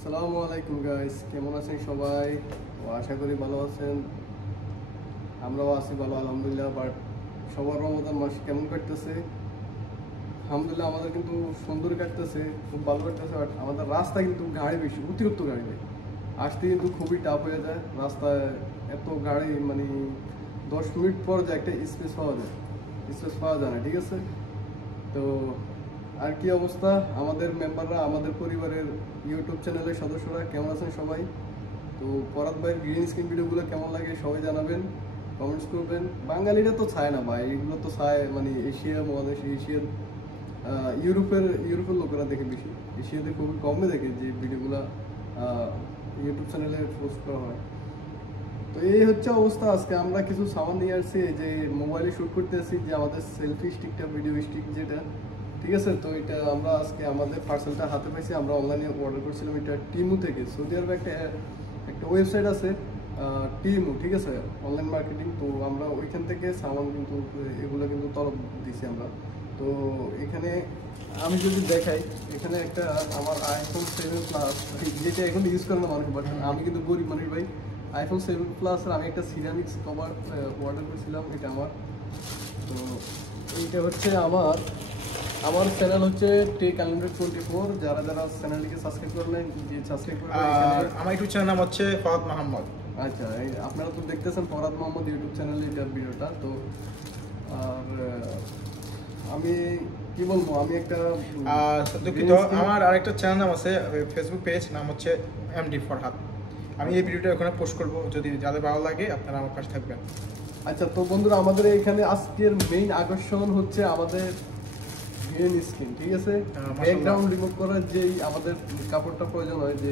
আসসালামু আলাইকুম গাইস, কেমন আছেন সবাই? আশা করি ভালো আছেন। আমরাও আছি ভালো আলহামদুলিল্লাহ। বাট সবার রমজান মাস কেমন কাটতেছে? আলহামদুলিল্লাহ আমাদের কিন্তু সুন্দর কাটতেছে, খুব ভালো কাটতেছে। বাট আমাদের রাস্তা কিন্তু গাড়ি বেশি, অতিরিক্ত গাড়ি নেই, আসতে কিন্তু খুবই টাফ হয়ে যায়। রাস্তায় এত গাড়ি, মানে 10 মিনিট পর যে একটা স্পেস পাওয়া যায় না, ঠিক আছে? তো আর কি অবস্থা আমাদের মেম্বাররা, আমাদের পরিবারের ইউটিউব চ্যানেলের সদস্যরা কেমন আছেন সবাই? তো ফরহাদ ভাইয়ের গ্রিন স্ক্রিন ভিডিওগুলো কেমন লাগে সবাই জানাবেন, কমেন্টস করবেন। বাঙালিরা তো চায় না ভাই, এগুলো তো চায় মানে এশিয়া মহাদেশ, এশিয়ার ইউরোপের লোকেরা দেখে বেশি, এশিয়াতে খুবই কমে দেখে যে ভিডিওগুলো ইউটিউব চ্যানেলে পোস্ট করা হয়। তো এই হচ্ছে অবস্থা। আজকে আমরা কিছু সামান নিয়ে আসছি, যে মোবাইলে শ্যুট করতে আসছি, যে আমাদের সেলফি স্টিকটা, ভিডিও স্টিক যেটা, ঠিক আছে? তো এটা আমরা আজকে আমাদের পার্সেলটা হাতে পাইছি। আমরা অনলাইনে অর্ডার করছিলাম এটা টিমু থেকে। সৌদি আরবে একটা একটা ওয়েবসাইট আছে টিমু, ঠিক আছে, অনলাইন মার্কেটিং। তো আমরা ওইখান থেকে সামান কিন্তু এগুলো কিন্তু তলব দিছি আমরা। তো এখানে আমি যদি দেখাই, এখানে একটা আমার আইফোন 7 প্লাস, যেটা এখন ইউজ করে না মানুষ, বাট আমি কিন্তু গরিব মানুষ ভাই। আইফোন 7 প্লাসের আমি একটা সিরামিক্স কভার অর্ডার করেছিলাম, এটা আমার। তো এইটা হচ্ছে আমার চ্যানেল হচ্ছে টেক আনলিমিটেড 24। যারা যারা চ্যানেলটিকে সাবস্ক্রাইব করে নেন, যে সাবস্ক্রাইব করে আমার ইউটিউব চ্যানেল নাম হচ্ছে ফরহাদ মাহমুদ। আচ্ছা, আপনারা তো দেখতেছেন ফরহাদ মাহমুদ ইউটিউব চ্যানেলে এটা ভিডিওটা। তো আর আমি কি বলবো, আমি একটা দুঃখিত, আমার আরেকটা চ্যানেল নাম আছে, ফেসবুক পেজ নাম হচ্ছে এমডি ফরহাদ। আমি এই ভিডিওটা ওখানে পোস্ট করব, যদি যাদের ভালো লাগে আপনারা আমার পাশে থাকবেন। আচ্ছা, তো বন্ধুরা আমাদের এখানে আজকের মেইন আকর্ষণ হচ্ছে আমাদের গ্রিন স্ক্রিন, ঠিক আছে? ব্যাকগ্রাউন্ড রিমুভ করার যেই আমাদের কাপড়টা প্রয়োজন হয়, যে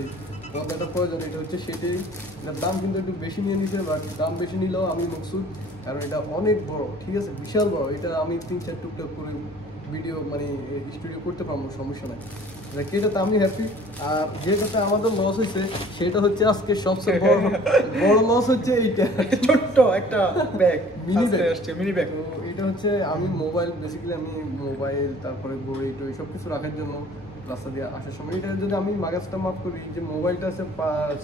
পর্দাটা প্রয়োজন, এটা হচ্ছে সেটাই। এটার দাম কিন্তু একটু বেশি নিয়ে নিছে, বাট দাম বেশি নিলেও আমি মকসুদ, কারণ এটা অনেক বড়, ঠিক আছে, বিশাল বড়। এটা আমি 3-4 টুকটাক করে ভিডিও মানে স্টুডিও করতে পারবো, সমস্যা নাই। এটাতে আমি হ্যাপি। আর যেটাতে আমাদের লস হয়েছে সেটা হচ্ছে আজকে সবচেয়ে বড় বড় লস হচ্ছে এইটা, ছোট্ট একটা ব্যাগ, মিনি ব্যাগ। তো এটা হচ্ছে আমি বেসিক্যালি আমি মোবাইল, তারপরে বই টই সব কিছু রাখার জন্য রাস্তা দিয়ে আসার সময়, এটা যদি আমি মাগাজটা মাপ করি, যে মোবাইলটা আছে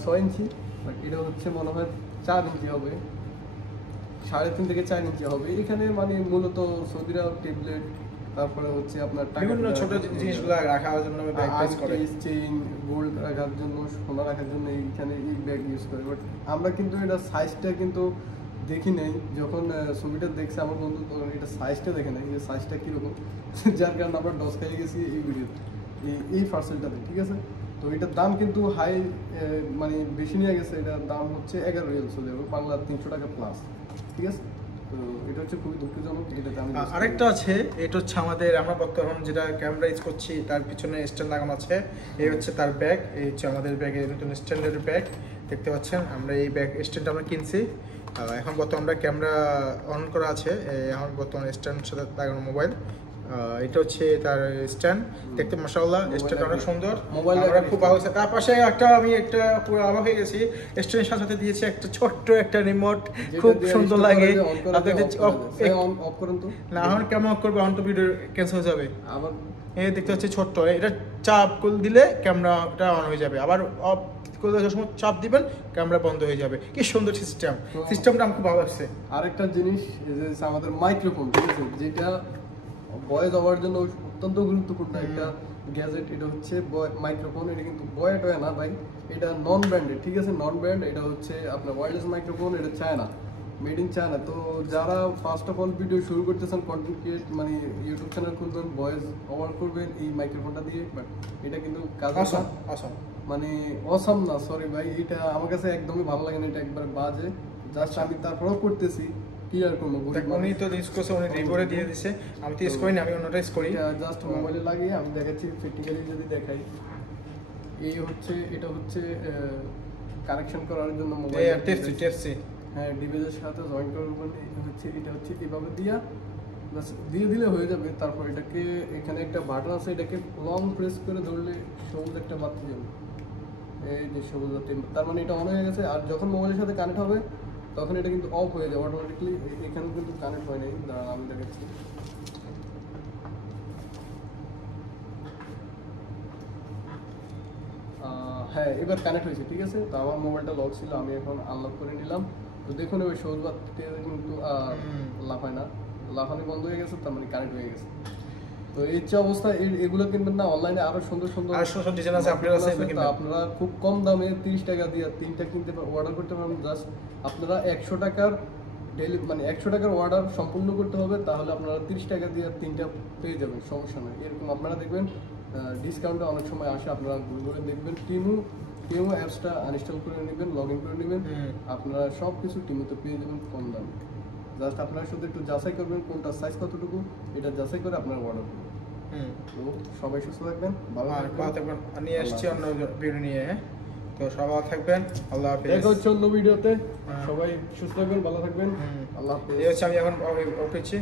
6 ইঞ্চি, বাট এটা হচ্ছে মনে হয় 4 ইঞ্চি হবে, 3.5 থেকে 4 ইঞ্চি হবে। এখানে মানে মূলত সৌদিরা ট্যাবলেট, তারপরে হচ্ছে আপনার বিভিন্ন ছোট জিনিসগুলো রাখার জন্য ব্যাগ ইউজ করে, চেইন, গোল্ড রাখার জন্য, সোনা রাখার জন্য এইখানে এই ব্যাগ ইউজ করে। বাট আমরা কিন্তু এটা সাইজটা কিন্তু দেখি নাই, যখন ছবিটা দেখছে আমার বন্ধু, তখন এটা সাইজটা দেখে নাই যে সাইজটা কীরকম, যার কারণে আমরা ডস খাই গেছি এই ভিডিওতে, এই পার্সেলটাতে, ঠিক আছে? তো এটার দাম কিন্তু হাই, মানে বেশি নিয়ে গেছে। এটার দাম হচ্ছে 11 রিয়াল, চলে যাবে বাংলা 300 টাকা প্লাস, ঠিক আছে? তো এটা হচ্ছে খুবই দুঃখজনক। এটাতে আমি আরেকটা আছে, এটা হচ্ছে আমাদের, আমরা বর্তমান যেটা ক্যামেরা ইউজ করছি তার পিছনে স্ট্যান্ড লাগানো আছে। এই হচ্ছে তার ব্যাগ, এই হচ্ছে আমাদের ব্যাগের নতুন স্ট্যান্ডার্ড ব্যাগ, দেখতে পাচ্ছেন। আমরা এই ব্যাগ স্ট্যান্ডটা আমরা কিনছি। এখন বর্তমান আমরা ক্যামেরা অন করা আছে, এখন বর্তমান স্ট্যান্ড সাথে লাগানো মোবাইল। এটা হচ্ছে তার স্ট্যান্ড, দেখতে মাশাআল্লাহ স্ট্যান্ড অনেক সুন্দর, আমরা খুব ভালো হয়েছে। তার পাশে আমি একটা পুরো অবাক হয়ে গেছি, স্ট্যান্ডের সাথে দিয়েছে একটা ছোট্ট একটা রিমোট, খুব সুন্দর লাগে। অফ করেন তো না, এখন কেমন অফ করবো, এখন তো ভিডিও ক্যান্সেল হয়ে যাবে। আবার এই দেখতে হচ্ছে ছোট্ট, এটা চাপ দিলে ক্যামেরাটা অন হয়ে যাবে, আবার অফ করলে সময় চাপ দিবেন ক্যামেরা বন্ধ হয়ে যাবে। কি সুন্দর সিস্টেমটা আমার খুব ভালো লাগছে। আরেকটা জিনিস, আমাদের মাইক্রোফোন, ঠিক আছে, যেটা ভয়েস ওভার জন্য অত্যন্ত গুরুত্বপূর্ণ একটা গ্যাজেট। এটা হচ্ছে মাইক্রোফোন, এটা কিন্তু বয়েট হয় না ভাই, এটা নন ব্র্যান্ডেড, ঠিক আছে, নন ব্র্যান্ড। এটা হচ্ছে আপনার ওয়্যারলেস মাইক্রোফোন, এটা চায়না, মেড ইন চায়না। তো যারা ফার্স্ট অফ অল ভিডিও শুরু করতেছেন, কন্টেন্ট ক্রিয়েট মানে ইউটিউব চ্যানেল খুলবেন, ভয়েস ওভার করবেন এই মাইক্রোফোনটা দিয়ে, বাট এটা কিন্তু কাজ মানে অসাম না, সরি ভাই, এটা আমার কাছে একদমই ভালো লাগে না, এটা একবার বাজে। জাস্ট আমি তারপরেও করতেছি, কি আর করবো, উনি তো ইউজ করছে, উনি রিভিউ দিয়ে দিয়েছে, আমি তো ইউজ করি না, আমি অন্যটা ইউজ করি। জাস্ট মোবাইলে লাগিয়ে আমি দেখাচ্ছি প্র্যাকটিক্যালি যদি দেখাই। এই হচ্ছে, এটা হচ্ছে কানেকশন করার জন্য মোবাইল, টেপসি, হ্যাঁ, ডিভাইসের সাথে জয়েন করার জন্য হচ্ছে, এটা হচ্ছে এভাবে দিয়ে দিলে হয়ে যাবে। তারপর এটাকে, এখানে একটা বাটন আছে, এটাকে লং প্রেস করে ধরলে সবুজ একটা বাতি যাবে, এই যে সবুজ বাতি, তার মানে এটা অন হয়ে গেছে। আর যখন মোবাইলের সাথে কানেক্ট হবে তখন এটা কিন্তু অফ হয়ে যাবে অটোমেটিকলি। এখানে কিন্তু কানেক্ট হয় নাই, দাঁড়ান আমি দেখাচ্ছি। হ্যাঁ এবার কানেক্ট হয়েছে, ঠিক আছে। তো আমার মোবাইলটা লক ছিল, আমি এখন আনলক করে নিলাম। তো দেখুন ওই সবুজ বাতিতে কিন্তু লাফায় না, লাফানি বন্ধ হয়ে গেছে, তার মানে কানেক্ট হয়ে গেছে। তো এই যে অবস্থা, এগুলো কিনবেন না, অনলাইনে আরো সুন্দর সুন্দর আর সুন্দর ডিজাইন আছে আপনার কাছে, এগুলো তো কিনবেন। আপনারা খুব কম দামে 30 টাকা দিয়ে তিনটা কিনতে অর্ডার করতে পারবেন। জাস্ট আপনারা 100 টাকার ডেলি মানে 100 টাকার অর্ডার সম্পূর্ণ করতে হবে, তাহলে আপনারা 30 টাকা দিয়ে তিনটা পেয়ে যাবেন, সমস্যা নেই। এরকম আপনারা দেখবেন ডিসকাউন্টে অনেক সময় আসে, আপনারা ঘুরে দেখবেন। টিমু অ্যাপসটা আনইনস্টল করে নেবেন, লগ ইন করে নেবেন, আপনারা সব কিছু টিমুতে পেয়ে যাবেন কম দামে। জাস্ট আপনারা শুধু একটু যাচাই করবেন কোনটা সাইজ কতটুকু, এটা যাচাই করে আপনারা অর্ডার করবেন। তো সবাই সুস্থ থাকবেন, ভালো থাকবেন। নিয়ে আসছি অন্য ভিডিও নিয়ে, হ্যাঁ। তো সবাই থাকবেন, আল্লাহ হাফেজ। দেখা হচ্ছে অন্য ভিডিওতে, সবাই সুস্থ থাকবেন, ভালো থাকবেন, আল্লাহ হাফেজ। এই হচ্ছে আমি এখন ওকেছি।